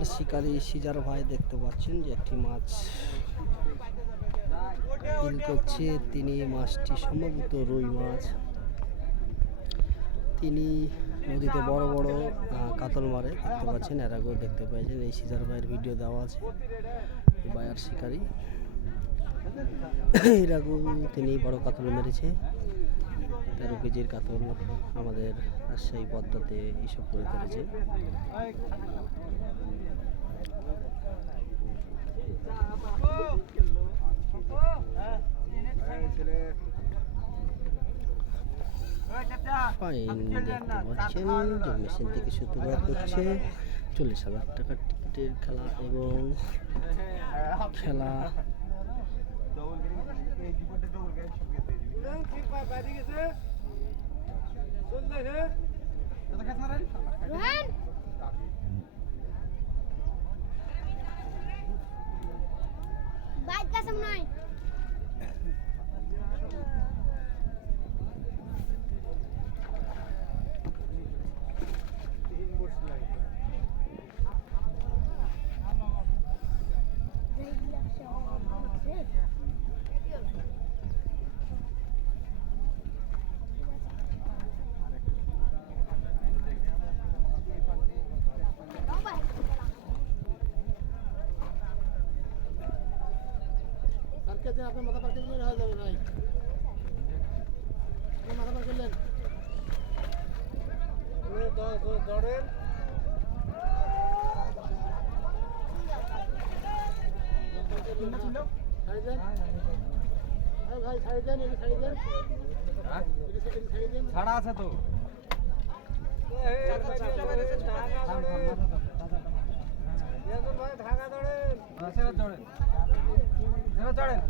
Buyer শিকারী caesar ভাই দেখতে পাচ্ছেন যে একটি মাছ কিল করছে। তিনি মাছটি সম্ভবত রুই মাছ। তিনি নদীতে বড় বড় কাতল মারে দেখতে পাচ্ছেন, এর আগেও দেখতে পাচ্ছেন। এই সিজার ভাইয়ের ভিডিও দেওয়া আছে। বায়ার শিকারী এর আগেও তিনি বড় কাতল মেরেছে, 13 কেজির কাতল আমাদের রাজশাহী পদ্মাতে এসব করে ফেলেছে। ফাইন দেখতে পাচ্ছেন যে মেশিন থেকে সুতো বের করছে। 40,000 টাকার টিকিটের খেলা এবং খেলা আপনার মাথা পার করলে হয়ে যাবে ভাই। মাথা পার করলেন দৌড়েন। ভাই ছাড়ি দেন, এটা ছাড়ি দেন, ছাড়া আছে তো। ঢাকা দৌড়েন, চড়েন।